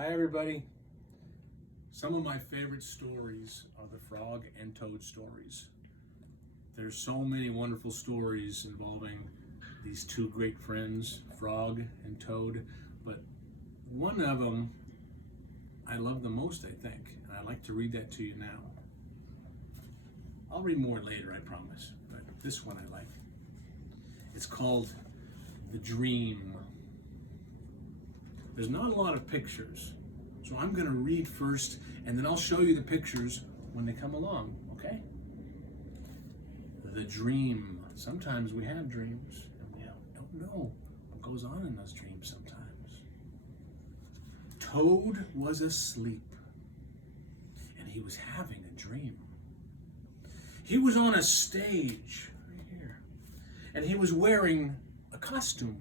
Hi everybody. Some of my favorite stories are the Frog and Toad stories. There's so many wonderful stories involving these two great friends, Frog and Toad, but one of them I love the most, I think, and I'd like to read that to you now. I'll read more later, I promise, but this one I like. It's called The Dream. There's not a lot of pictures, so I'm going to read first, and then I'll show you the pictures when they come along, okay? The Dream. Sometimes we have dreams, and we don't know what goes on in those dreams sometimes. Toad was asleep, and he was having a dream. He was on a stage, right here, and he was wearing a costume.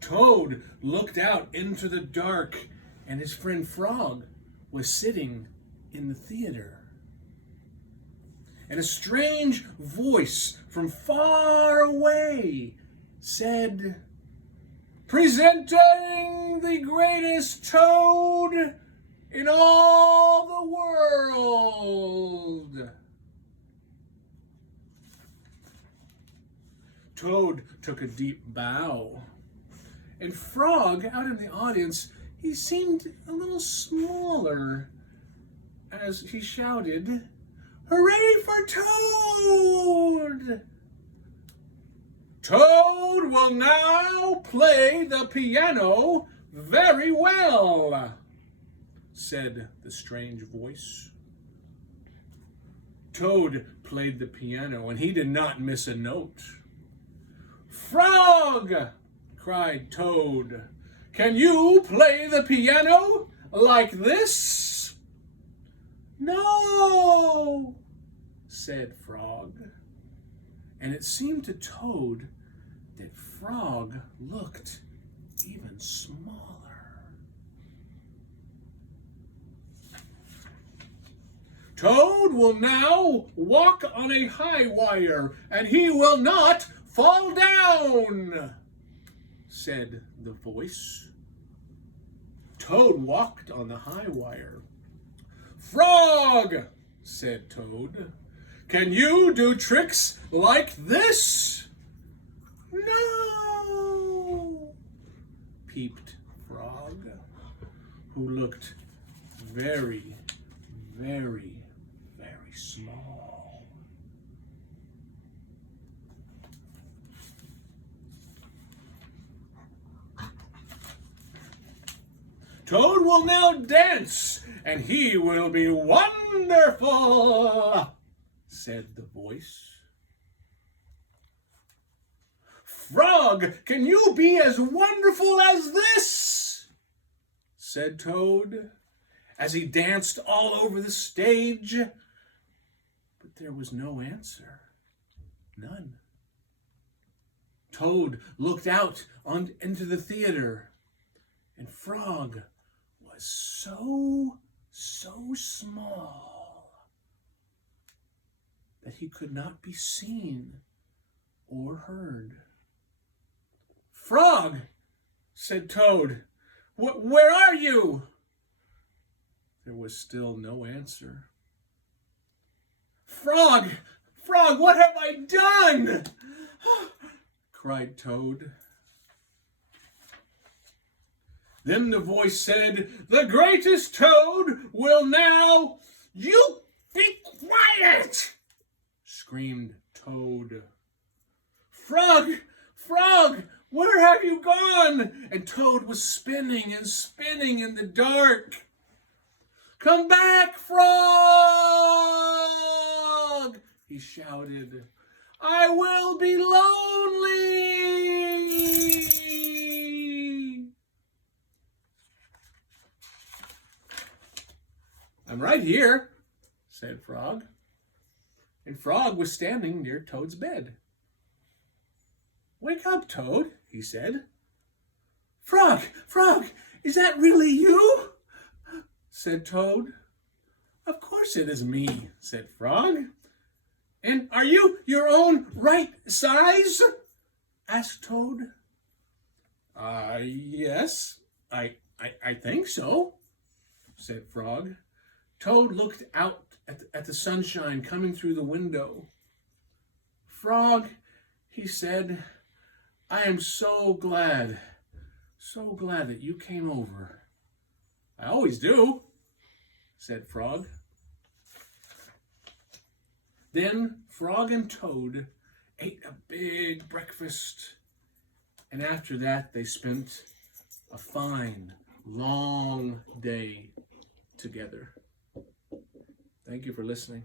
Toad looked out into the dark, and his friend Frog was sitting in the theater. And a strange voice from far away said, "Presenting the greatest Toad in all the world." Toad took a deep bow. And Frog, out in the audience, he seemed a little smaller as he shouted, "Hooray for Toad! Toad will now play the piano very well," said the strange voice. Toad played the piano, and he did not miss a note. "Frog!" cried Toad, "can you play the piano like this?" "No," said Frog. And it seemed to Toad that Frog looked even smaller. "Toad will now walk on a high wire, and he will not fall down," said the voice. Toad walked on the high wire. "Frog," said Toad, "can you do tricks like this?" "No," peeped Frog, who looked very, very, very small. "Toad will now dance, and he will be wonderful," said the voice. "Frog, can you be as wonderful as this?" said Toad, as he danced all over the stage. But there was no answer. None. Toad looked out into the theater, and Frog was so small that he could not be seen or heard. "Frog," said Toad, "where are you?" There was still no answer. "Frog, Frog, what have I done?" cried Toad. Then the voice said, "The greatest Toad will now—" "You be quiet!" screamed Toad. "Frog, Frog, where have you gone?" And Toad was spinning and spinning in the dark. "Come back, Frog!" he shouted. "I will be lonely." "I'm right here," said Frog. And Frog was standing near Toad's bed. "Wake up, Toad," he said. "Frog, Frog, is that really you?" said Toad. "Of course it is me," said Frog. "And are you your own right size?" asked Toad. Yes," I think so, said Frog. Toad looked out at the sunshine coming through the window. Frog, he said, I am so glad that you came over. I always do, said Frog. Then Frog and Toad ate a big breakfast, and after that they spent a fine, long day together. Thank you for listening.